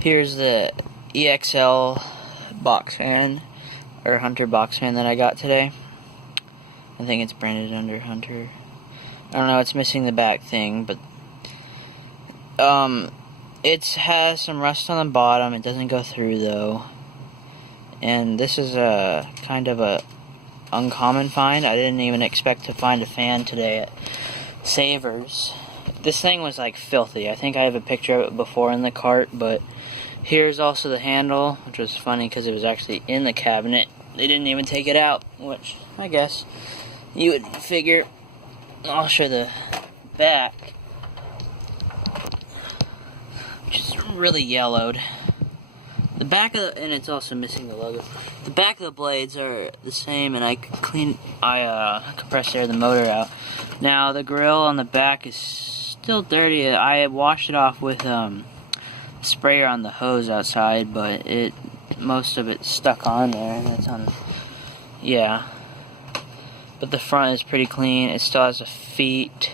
Here's the EXL box fan, or Hunter box fan that I got today. I think it's branded under Hunter. I don't know, it's missing the back thing, but it has some rust on the bottom. It doesn't go through though. And this is a kind of a uncommon find. I didn't even expect to find a fan today at Savers. This thing was like filthy. I think I have a picture of it before in the cart, but here's also the handle, which was funny because it was actually in the cabinet. They didn't even take it out, which I guess you would figure. I'll show the back, which is really yellowed. The back of the, and it's also missing the logo. The back of the blades are the same, and I compressed air the motor out. Now the grill on the back is still dirty. I washed it off with sprayer on the hose outside, but most of it's stuck on there, and it's on. Yeah, but the front is pretty clean. It still has a feet,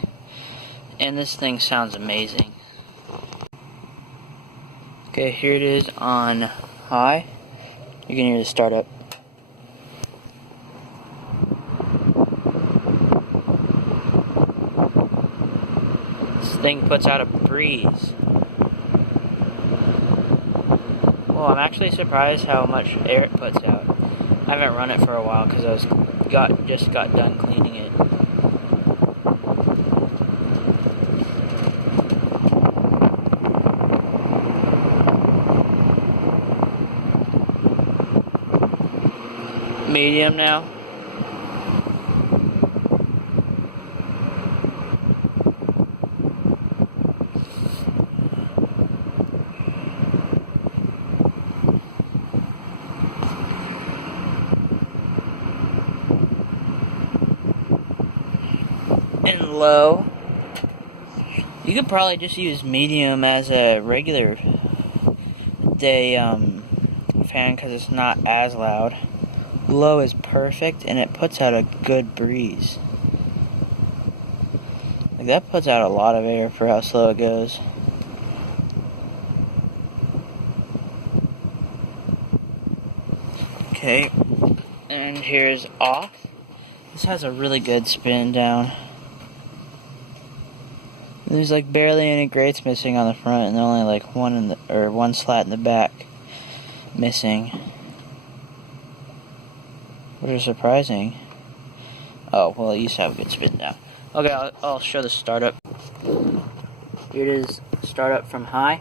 and this thing sounds amazing. Okay, here it is on high. You can hear the startup. This thing puts out a breeze. Well, I'm actually surprised how much air it puts out. I haven't run it for a while because I just got done cleaning it. Medium now. And low. You could probably just use medium as a regular day fan because it's not as loud. Low is perfect, and it puts out a good breeze. Like, that puts out a lot of air for how slow it goes. Okay, and here's off. This has a really good spin down. There's like barely any grates missing on the front, and only like one slat in the back missing. Which is surprising. Oh, well, it used to have a good spin down. Okay, I'll show the startup. Here it is, startup from high.